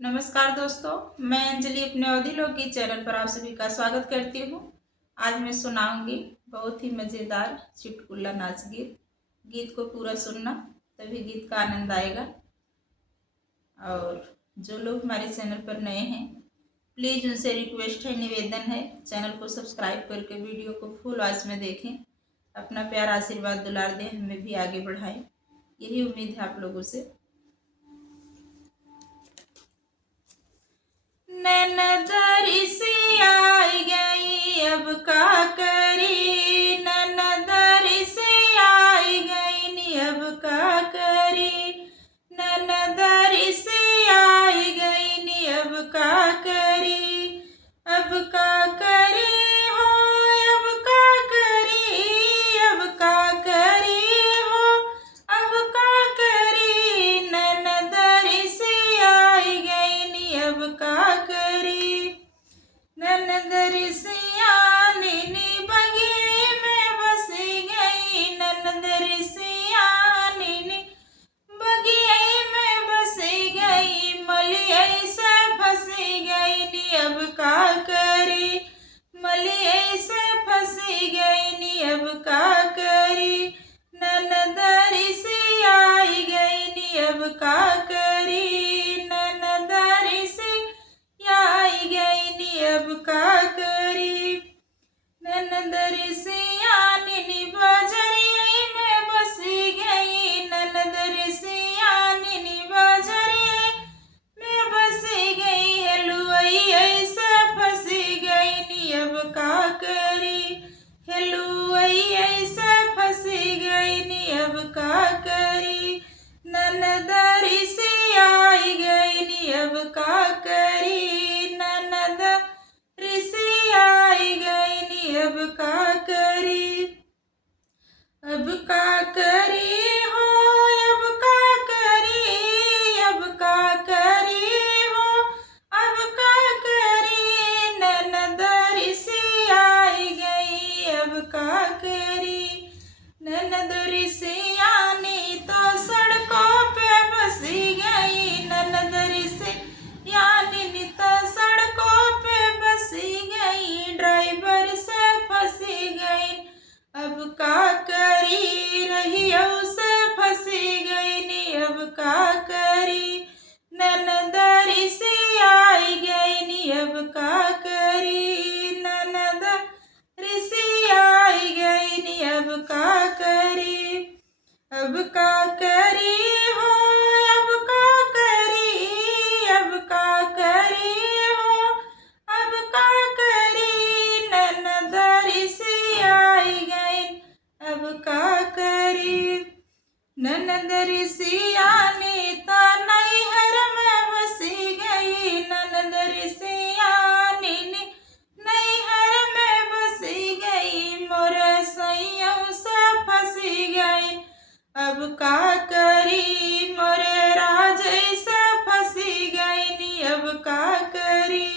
नमस्कार दोस्तों, मैं अंजलि अपने अवधि लोकगीत चैनल पर आप सभी का स्वागत करती हूँ। आज मैं सुनाऊंगी बहुत ही मज़ेदार चुटकुला नाच गीत। गीत को पूरा सुनना, तभी गीत का आनंद आएगा। और जो लोग हमारे चैनल पर नए हैं, प्लीज़ उनसे रिक्वेस्ट है, निवेदन है, चैनल को सब्सक्राइब करके वीडियो को फुल वॉइस में देखें। अपना प्यार आशीर्वाद दुलार दें, हमें भी आगे बढ़ाएं, यही उम्मीद है आप लोगों से। ननदरी से आई गई अब का करी, ननदरी से आई गई अब का करी, ननदरी से आई गई अब का करी, अब का करी हो, अब का करी, अब का करी हो, अब का करी, ननदरी से आई गई अब का ननदरी सियानी बगिए में बसी गई, ननदरी सियानी बगिए में बसी गई, मलिया से फंसी गई अब का करी, मलिया से फंसी गई अब का करी, ननदरी से आई गई अब का करी, ननदरी से आई गई अब का करी, ननदरी सियानी बजरिया में बसी गई, ननदरी सियानी बजरिया में बसी गई, हेलुआ से फंसी गई अब का करी, हेलुआ से फंसी गई अब का करी, ननदरी से आई गई अब का करी, ननदरी से आई गई अब का करी, अब का करी हो, अब का करी, अब का करी हो, अब का करी, ननदरी से आई गई अब का करी, ननदरी से आनी तो सड़कों पे बसी गई, ननदरी से यानी तो सड़कों पे बसी गई, ड्राइवर से फंसी गई अब का करी, रहिया से फंसी गई अब का करी, ननदरी से आई गई अब का करी, ननदरी से आई गई अब का करी, अब का करी हो, अब का करी, अब का करी हो, अब का करी, ननदरी से आई गई अब का करी, ननदरी सियानी तो नैहर में बसी गई, ननदरी सियानी नैहर में बसी गई, मोर सैया से फंसी गई अब का करी, मोरे राज से फंसी गई अब का करी,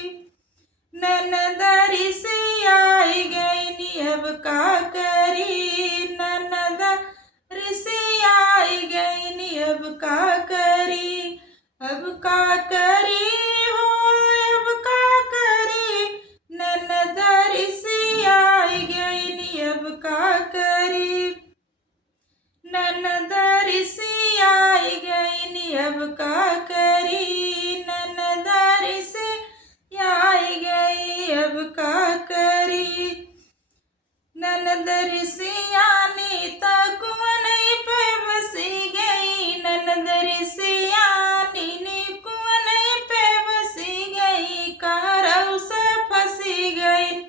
ननदरी से आई गई अब का करी, ननदरी से आई गई अब का करी, अब का करी हो, अब का करी, ननदरी से आई गई अब का करी, ननदरी से आई गई अब का करी, ननदरी से आई गई अब का करी, ननदरी सियानी तक नहीं पे बसी गई, ननदरी सियानी कुआं पे बसी गई, कहरऊ से फंसी गई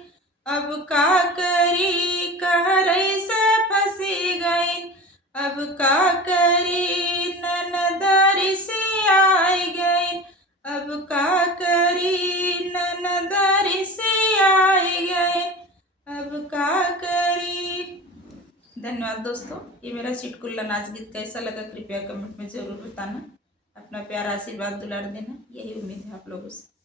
अब का करी, कहरई से फंसी गई अब का करी, ननदरी से आई गई अब का करी, ननदरी से आई गई अब का करी। धन्यवाद दोस्तों। ये मेरा चुटकुला नाच गीत कैसा लगा कृपया कमेंट में ज़रूर बताना। अपना प्यार आशीर्वाद दुलार देना, यही उम्मीद है आप लोगों से।